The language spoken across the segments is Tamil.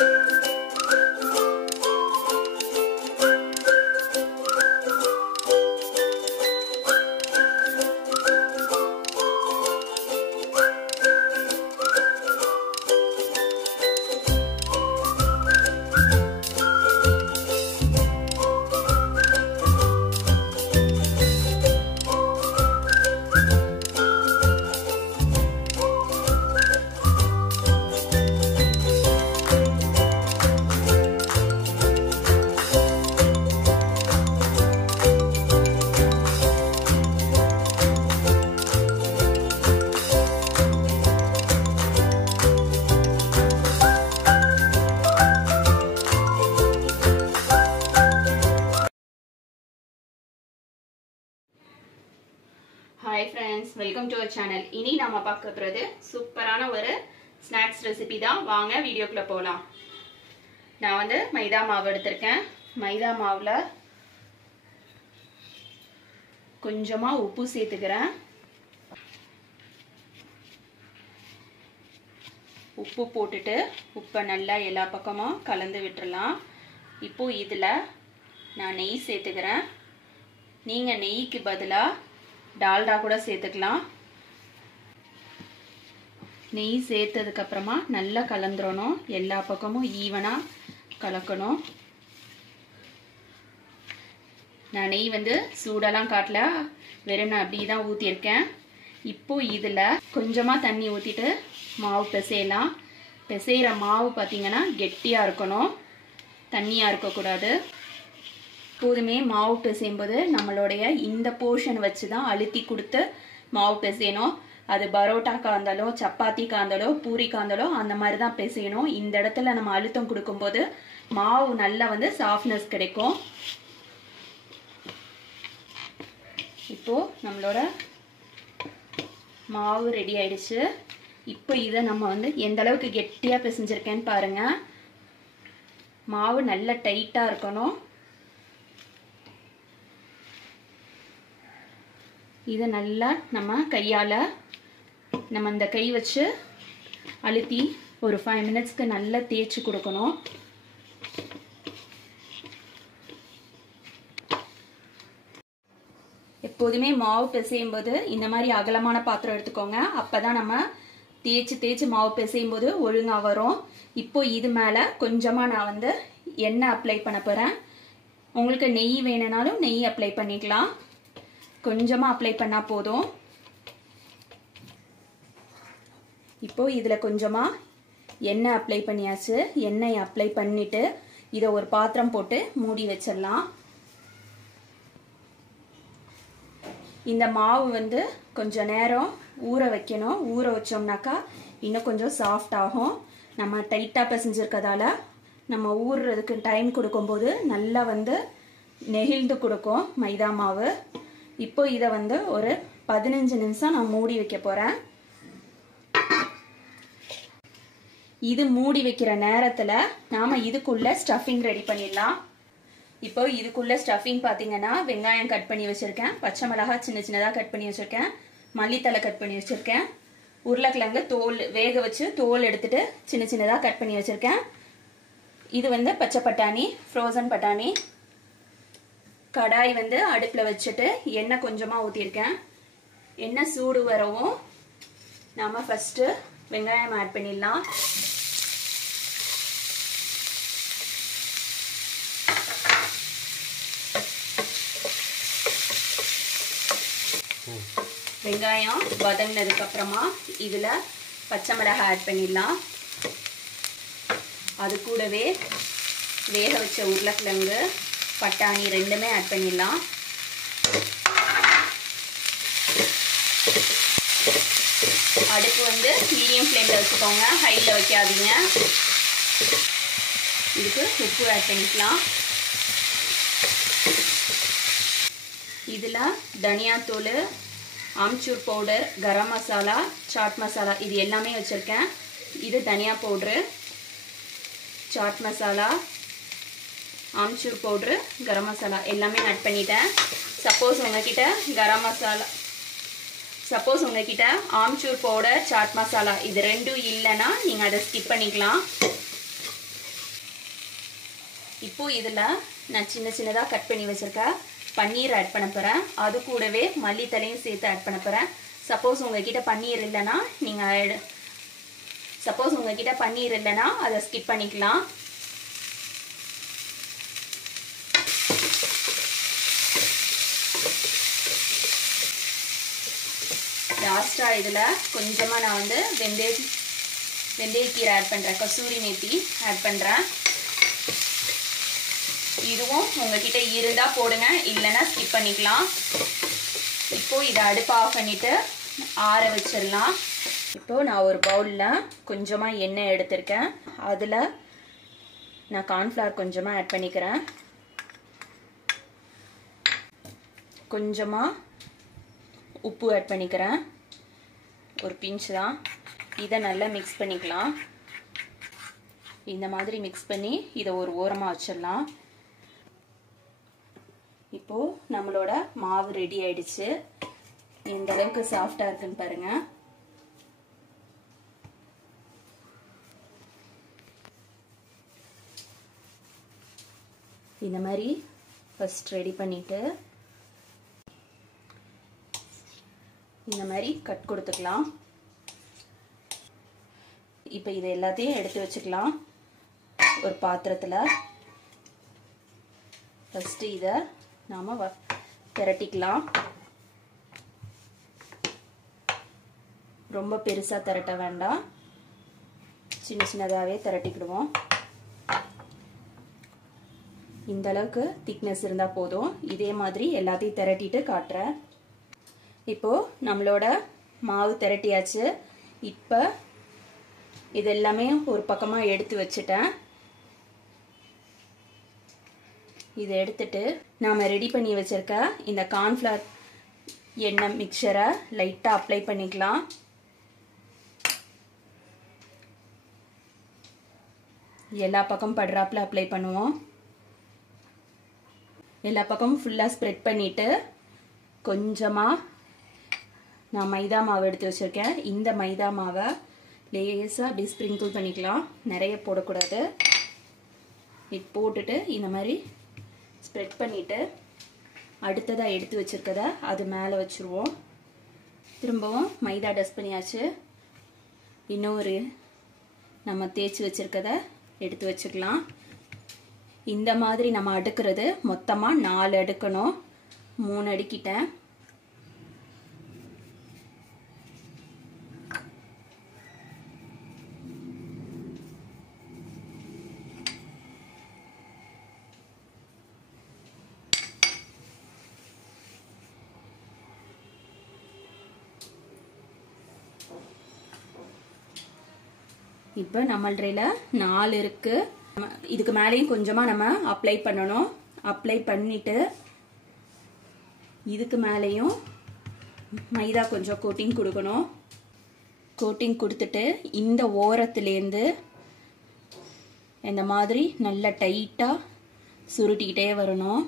Hi friends, welcome to our channel. இனி நாம பார்க்க போறது சூப்பரான ஒரு ஸ்நாக்ஸ் ரெசிபி தான். வாங்க வீடியோக்குள்ள போலாம். நான் வந்து மைதா மாவு எடுத்துர்க்கேன். மைதா மாவுல கொஞ்சமா உப்பு சேர்த்துக்கிறேன். உப்பு போட்டுட்டு உப்பை நல்லா எல்லா பக்கமும் கலந்து விட்டுறலாம். இப்போ இதுல நான் நெய் சேர்த்துக்கிறேன். நீங்க நெய்க்கு பதிலா டால்டா கூட சேர்த்துக்கலாம். நெய் சேர்த்ததுக்கு அப்புறமா நல்லா கலந்துறணும். எல்லா பக்கமும் ஈவனா கலக்கணும். நான் நெய் வந்து சூடெல்லாம் காட்டல, வெறும் நான் அப்படி தான் ஊற்றிருக்கேன். இப்போ இதில் கொஞ்சமாக தண்ணி ஊற்றிட்டு மாவு பிசையலாம். பிசைகிற மாவு பார்த்தீங்கன்னா கெட்டியாக இருக்கணும், தண்ணியாக இருக்கக்கூடாது. எப்போதுமே மாவு பிசையும்போது நம்மளுடைய இந்த போர்ஷன் வச்சு தான் அழுத்தி கொடுத்து மாவு பிசையணும். அது பரோட்டாக்கா இருந்தாலும் சப்பாத்திக்கா இருந்தாலும் பூரிக்கா இருந்தாலும் அந்த மாதிரி தான் பிசையணும். இந்த இடத்துல நம்ம அழுத்தம் கொடுக்கும்போது மாவு நல்லா வந்து சாஃப்ட்னஸ் கிடைக்கும். இப்போ நம்மளோட மாவு ரெடி ஆயிடுச்சு. இப்போ இதை நம்ம வந்து எந்த அளவுக்கு கெட்டியாக பிசைஞ்சிருக்கேன்னு பாருங்க. மாவு நல்லா டைட்டாக இருக்கணும். இதை நல்லா நம்ம கையால் நம்ம இந்த கை வச்சு அழுத்தி ஒரு 5 மினிட்ஸ்க்கு நல்லா தேய்ச்சி கொடுக்கணும். எப்போதுமே மாவு பிசையும் போது இந்த மாதிரி அகலமான பாத்திரம் எடுத்துக்கோங்க. அப்பதான் நம்ம தேய்ச்சி மாவு பிசையும் போது ஒழுங்கா வரும். இப்போ இது மேல கொஞ்சமா நான் வந்து எண்ணெய் அப்ளை பண்ண போறேன். உங்களுக்கு நெய் வேணும்னாலும் நெய் அப்ளை பண்ணிக்கலாம். கொஞ்சமா அப்ளை பண்ணா போதும். இப்போ இதுல கொஞ்சமா எண்ணெய் அப்ளை பண்ணியாச்சு. எண்ணெய் அப்ளை பண்ணிட்டு இதை ஒரு பாத்திரம் போட்டு மூடி வச்சிடலாம். இந்த மாவு வந்து கொஞ்ச நேரம் ஊற வைக்கணும். ஊற வச்சோம்னாக்கா இன்னும் கொஞ்சம் சாஃப்ட் ஆகும். நம்ம டைட்டா பிசைஞ்சிருக்கதால நம்ம ஊறுறதுக்கு டைம் கொடுக்கும்போது நல்லா வந்து நெகிழ்ந்து கொடுக்கும் மைதா மாவு. இப்போ இதை வந்து ஒரு 15 நிமிஷம் நான் மூடி வைக்க போறேன். இது மூடி வைக்கிற நேரத்துல நாம இதுக்குள்ள ஸ்டஃபிங் ரெடி பண்ணிடலாம். இப்போ இதுக்குள்ள ஸ்டஃபிங் பாத்தீங்கன்னா வெங்காயம் கட் பண்ணி வச்சிருக்கேன், பச்சை மிளகாய் சின்ன சின்னதா கட் பண்ணி வச்சிருக்கேன், மல்லித்தலை கட் பண்ணி வச்சிருக்கேன், உருளைக்கிழங்கு தோல் வேக வச்சு தோல் எடுத்துட்டு சின்ன சின்னதா கட் பண்ணி வச்சிருக்கேன். இது வந்து பச்சை பட்டாணி, ஃப்ரோசன் பட்டாணி. கடாய் வந்து அடுப்புல வச்சுட்டு எண்ணெய் கொஞ்சமா ஊத்திருக்கேன். எண்ணெய் சூடு வரவும் நாம ஃபர்ஸ்ட் வெங்காயம் ஆட் பண்ணிடலாம். வெங்காயம் வதங்கினதுக்கு அப்புறமா இதுல பச்சை மிளகாய் ஆட் பண்ணிடலாம். அது கூடவே வேக வச்ச உருளைக்கிழங்கு பட்டாணி ரெண்டுமே ஆட் பண்ணிடலாம். அடுப்பு வந்து மீடியம் ஃப்ளேம்ல வச்சுக்கோங்க, ஹைல வைக்காதீங்க. இதுக்கு உப்பு ஆட் பண்ணிக்கலாம். இதுல தனியாத்தூள், ஆம்ச்சூர் பவுடர், கரம் மசாலா, சாட் மசாலா இது எல்லாமே வச்சிருக்கேன். இது தனியா பவுடரு, சாட் மசாலா, ஆம்ச்சூர் பவுடரு, கரம் மசாலா எல்லாமே ஆட் பண்ணிட்டேன். சப்போஸ் உங்ககிட்ட ஆம்ச்சூர் பவுடர், சாட் மசாலா இது ரெண்டும் இல்லைன்னா நீங்கள் அதை ஸ்கிப் பண்ணிக்கலாம். இப்போ இதில் நான் சின்ன சின்னதாக கட் பண்ணி வச்சுருக்கேன் பன்னீர் ஆட் பண்ண போகிறேன். அது கூடவே மல்லித்தலையும் சேர்த்து ஆட் பண்ண போகிறேன். சப்போஸ் உங்ககிட்ட பன்னீர் இல்லைன்னா அதை ஸ்கிப் பண்ணிக்கலாம். லாஸ்ட்டாக இதில் கொஞ்சமாக நான் வந்து வெந்தயக்கீரை ஆட் பண்ணுறேன். கசூரி மேத்தி ஆட் பண்ணுறேன். இதுவும் உங்ககிட்ட இருந்தால் போடுங்க, இல்லைன்னா ஸ்கிப் பண்ணிக்கலாம். இப்போது இதை அடுப்பை ஆஃப் பண்ணிவிட்டு ஆற வச்சிடலாம். இப்போது நான் ஒரு பவுலில் கொஞ்சமாக எண்ணெய் எடுத்திருக்கேன். அதில் நான் கார்ன்ஃப்ளவர் கொஞ்சமாக ஆட் பண்ணிக்கிறேன். கொஞ்சமாக உப்பு ஆட் பண்ணிக்கிறேன், ஒரு பிஞ்ச் தான். இதை நல்லா மிக்ஸ் பண்ணிக்கலாம். இந்த மாதிரி மிக்ஸ் பண்ணி இதை ஒரு ஓரமாக வச்சிடலாம். இப்போது நம்மளோட மாவு ரெடி ஆயிடுச்சு. எந்த அளவுக்கு சாஃப்டாக இருக்குன்னு பாருங்க. இந்த மாதிரி ஃபர்ஸ்ட் ரெடி பண்ணிட்டு இந்த மாதிரி கட் கொடுத்துக்கலாம். இப்போ இதை எல்லாத்தையும் எடுத்து வச்சுக்கலாம் ஒரு பாத்திரத்தில். ஃபர்ஸ்ட் இதை நாம திரட்டிக்கலாம். ரொம்ப பெருசா திரட்ட வேண்டாம், சின்ன சின்னதாகவே திரட்டிக்கிடுவோம். இந்த அளவுக்கு திக்னஸ் இருந்தால் போதும். இதே மாதிரி எல்லாத்தையும் திரட்டிட்டு காட்டுறேன். இப்போ நம்மளோட மாவு திரட்டியாச்சு. இப்போ இது எல்லாமே ஒரு பக்கமாக எடுத்து வச்சுட்டேன். இதை எடுத்துட்டு நாம ரெடி பண்ணி வச்சிருக்க இந்த கார்ன்ஃப்ளவர் எண்ணெய் மிக்சரை லைட்டாக அப்ளை பண்ணிக்கலாம். எல்லா பக்கம் படுறாப்புல அப்ளை பண்ணுவோம். எல்லா பக்கமும் ஃபுல்லாக ஸ்ப்ரெட் பண்ணிட்டு கொஞ்சமாக நான் மைதா மாவு எடுத்து வச்சிருக்கேன். இந்த மைதா மாவை லேசாக அப்படி ஸ்ப்ரிங்கிள் பண்ணிக்கலாம், நிறைய போடக்கூடாது. இது போட்டுட்டு இந்த மாதிரி ஸ்ப்ரெட் பண்ணிட்டு அடுத்ததாக எடுத்து வச்சிருக்கத அது மேலே வச்சுருவோம். திரும்பவும் மைதா டஸ்ட் பண்ணியாச்சு. இன்னொரு நம்ம தேய்ச்சி வச்சிருக்கத எடுத்து வச்சுக்கலாம். இந்த மாதிரி நம்ம அடுக்கிறது மொத்தமாக 4 அடுக்கணும். 3 அடுக்கிட்டேன். இப்போ நம்மள்டையில 4 இருக்கு. இதுக்கு மேலேயும் கொஞ்சமா நம்ம அப்ளை பண்ணணும். அப்ளை பண்ணிட்டு இதுக்கு மேலேயும் மைதா கொஞ்சம் கோட்டிங் கொடுக்கணும். கோட்டிங் கொடுத்துட்டு இந்த ஓரத்துலேருந்து இந்த மாதிரி நல்லா டைட்டாக சுருட்டிக்கிட்டே வரணும்.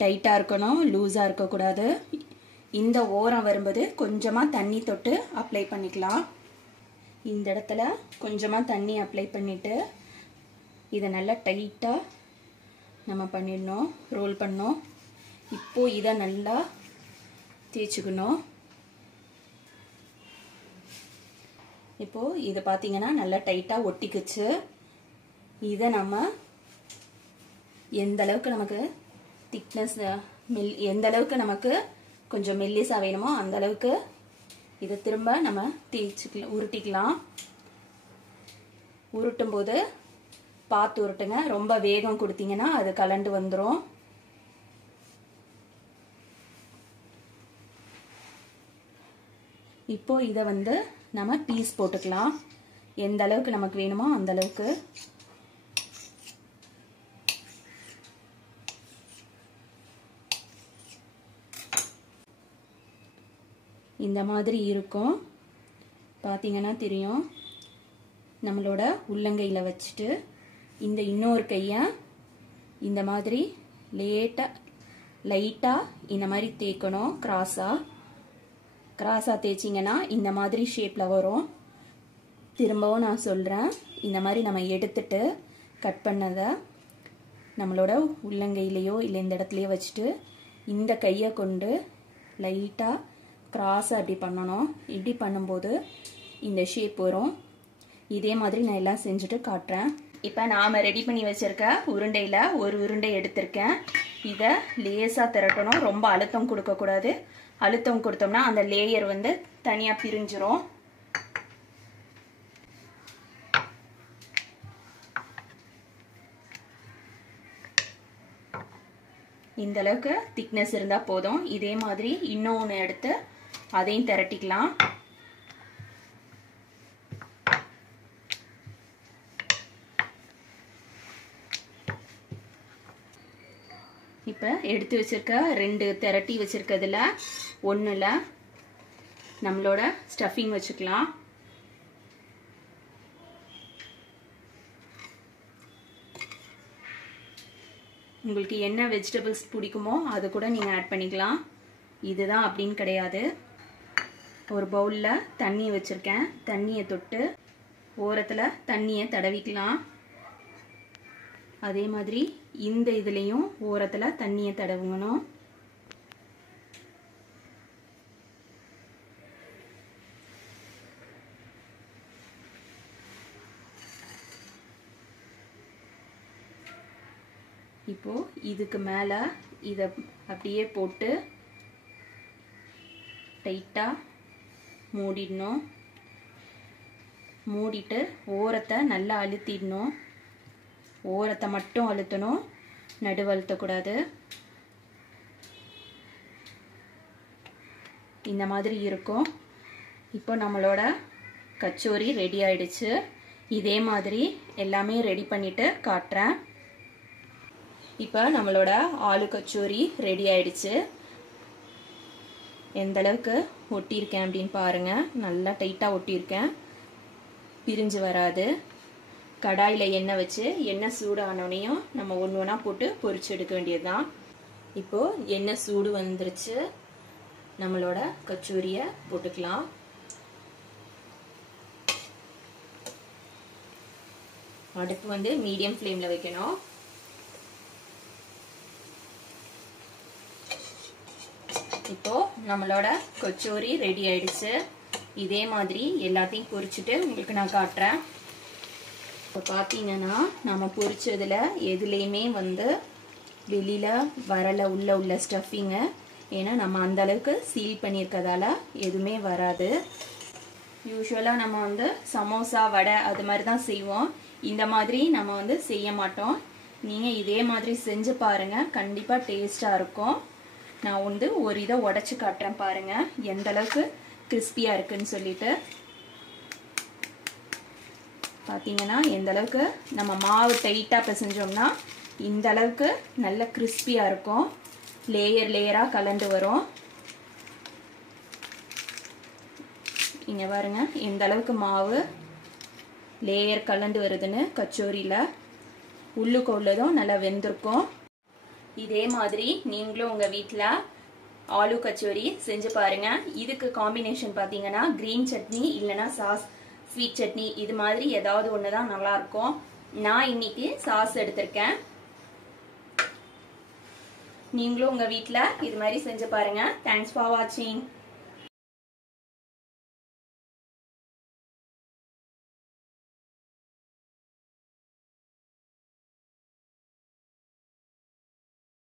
டைட்டாக இருக்கணும், லூஸாக இருக்கக்கூடாது. இந்த ஓரம் வரும்போது கொஞ்சமாக தண்ணி தொட்டு அப்ளை பண்ணிக்கலாம். இந்த இடத்துல கொஞ்சமாக தண்ணி அப்ளை பண்ணிவிட்டு இதை நல்லா டைட்டாக நம்ம பண்ணிடணும், ரோல் பண்ணணும். இப்போது இதை நல்லா தேய்ச்சிக்கணும். இப்போது இதை பார்த்தீங்கன்னா நல்லா டைட்டாக ஒட்டிக்குச்சு. இதை நம்ம எந்த அளவுக்கு நமக்கு திக்னஸ் எந்த அளவுக்கு நமக்கு கொஞ்சம் மெல்லிஸாக வேணுமோ அந்த அளவுக்கு இதை திரும்ப நம்ம தேய்ச்சிக்கலாம், உருட்டிக்கலாம். உருட்டும் போது பார்த்து உருட்டுங்க, ரொம்ப வேகம் கொடுத்தீங்கன்னா அது கலண்டு வந்துடும். இப்போ இதை வந்து நம்ம பீஸ் போட்டுக்கலாம். எந்த அளவுக்கு நமக்கு வேணுமோ அந்த அளவுக்கு. இந்த மாதிரி இருக்கும், பார்த்தீங்கன்னா தெரியும். நம்மளோட உள்ளங்கையில் வச்சுட்டு இந்த இன்னொரு கையை இந்த மாதிரி லைட்டாக இந்த மாதிரி தேய்க்கணும். கிராஸாக தேய்ச்சிங்கன்னா இந்த மாதிரி ஷேப்பில் வரும். திரும்பவும் நான் சொல்கிறேன், இந்த மாதிரி நம்ம எடுத்துட்டு கட் பண்ணதை நம்மளோட உள்ளங்கையிலையோ இல்லை இந்த இடத்துலையோ வச்சுட்டு இந்த கையை கொண்டு லைட்டாக கிராஸாக அப்படி பண்ணணும். இப்படி பண்ணும்போது இந்த ஷேப் வரும். இதே மாதிரி நான் எல்லாம் செஞ்சுட்டு காட்டுறேன். இப்போ நாம் ரெடி பண்ணி வச்சுருக்க உருண்டையில் ஒரு உருண்டை எடுத்திருக்கேன். இதை லேசாக திரட்டணும். ரொம்ப அழுத்தம் கொடுக்கக்கூடாது. அழுத்தம் கொடுத்தோம்னா அந்த லேயர் வந்து தனியாக பிரிஞ்சிரும். இந்த அளவுக்கு திக்னஸ் இருந்தால் போதும். இதே மாதிரி இன்னொன்று எடுத்து அதையும் திரட்டிக்கலாம். இப்போ எடுத்து வச்சிருக்க ரெண்டு திரட்டி வச்சிருக்கிறதுல ஒன்றுல நம்மளோட ஸ்டஃபிங் வச்சுக்கலாம். உங்களுக்கு என்ன வெஜிடபிள்ஸ் பிடிக்குமோ அது கூட நீங்கள் ஆட் பண்ணிக்கலாம். இதுதான் அப்படின்னு கிடையாது. ஒரு பவுலில் தண்ணி வச்சுருக்கேன். தண்ணியை தொட்டு ஓரத்தில் தண்ணியை தடவிக்கலாம். அதே மாதிரி இந்த இதுலேயும் ஓரத்தில் தண்ணியை தடவுங்கணும். இப்போ இதுக்கு மேலே இதை அப்படியே போட்டு டைட்டாக மூடிடணும். மூடிட்டு ஓரத்தை நல்லா அழுத்திடணும். ஓரத்தை மட்டும் அழுத்தணும், நடுவு அழுத்தக்கூடாது. இந்த மாதிரி இருக்கும். இப்போ நம்மளோட கச்சோரி ரெடி ஆயிடுச்சு. இதே மாதிரி எல்லாமே ரெடி பண்ணிட்டு காட்டுறேன். இப்போ நம்மளோட ஆலு கச்சோரி ரெடி ஆயிடுச்சு. எந்த அளவுக்கு ஒட்டியிருக்கேன் அப்படின்னு பாருங்க. நல்லா டைட்டாக ஒட்டியிருக்கேன், பிரிஞ்சு வராது. கடாயில் எண்ணெய் வச்சு எண்ணெய் சூடானோனையும் நம்ம ஒன்று ஒன்றா போட்டு பொரிச்சு எடுக்க வேண்டியதுதான். இப்போது எண்ணெய் சூடு வந்துருச்சு. நம்மளோட கச்சோரியை போட்டுக்கலாம். அடுப்பு வந்து மீடியம் ஃப்ளேமில் வைக்கணும். இப்போ நம்மளோட கச்சோரி ரெடி ஆயிடுச்சு. இதே மாதிரி எல்லாத்தையும் பொரிச்சுட்டு உங்களுக்கு நான் காட்டுறேன். இப்போ பார்த்தீங்கன்னா நம்ம பொரிச்சதுல எதுலேயுமே வந்து வெளியில் வரலை உள்ள ஸ்டஃபிங்கு. ஏன்னா நம்ம அந்த அளவுக்கு சீல் பண்ணியிருக்கதால எதுவுமே வராது. யூஸ்வலாக நம்ம வந்து சமோசா வடை அது மாதிரி தான் செய்வோம். இந்த மாதிரி நம்ம வந்து செய்ய மாட்டோம். நீங்கள் இதே மாதிரி செஞ்சு பாருங்கள், கண்டிப்பாக டேஸ்ட்டாக இருக்கும். நான் வந்து ஒரு இதை உடச்சி காட்டுறேன் பாருங்கள் எந்த அளவுக்கு கிறிஸ்பியாக இருக்குன்னு சொல்லிட்டு. பார்த்தீங்கன்னா எந்த அளவுக்கு நம்ம மாவு டைட்டாக பிசைஞ்சோம்னா இந்த அளவுக்கு நல்ல கிறிஸ்பியாக இருக்கும். லேயர் லேயராக கலந்து வரும். இங்கே பாருங்க எந்த அளவுக்கு மாவு லேயர் கலந்து வருதுன்னு. கச்சோரியில் உள்ளுக்கு உள்ளதும் நல்லா வெந்திருக்கும். இதே மாதிரி நீங்களும் உங்கள் வீட்டில் ஆலு கச்சோரி செஞ்சு பாருங்க. இதுக்கு காம்பினேஷன் பார்த்தீங்கன்னா கிரீன் சட்னி இல்லைன்னா சாஸ், ஸ்வீட் சட்னி, இது மாதிரி ஏதாவது ஒன்று தான் நல்லா இருக்கும். நான் இன்னைக்கு சாஸ் எடுத்திருக்கேன். நீங்களும் உங்கள் வீட்டில் இது மாதிரி செஞ்சு பாருங்க. தேங்க்ஸ் ஃபார் வாட்சிங்.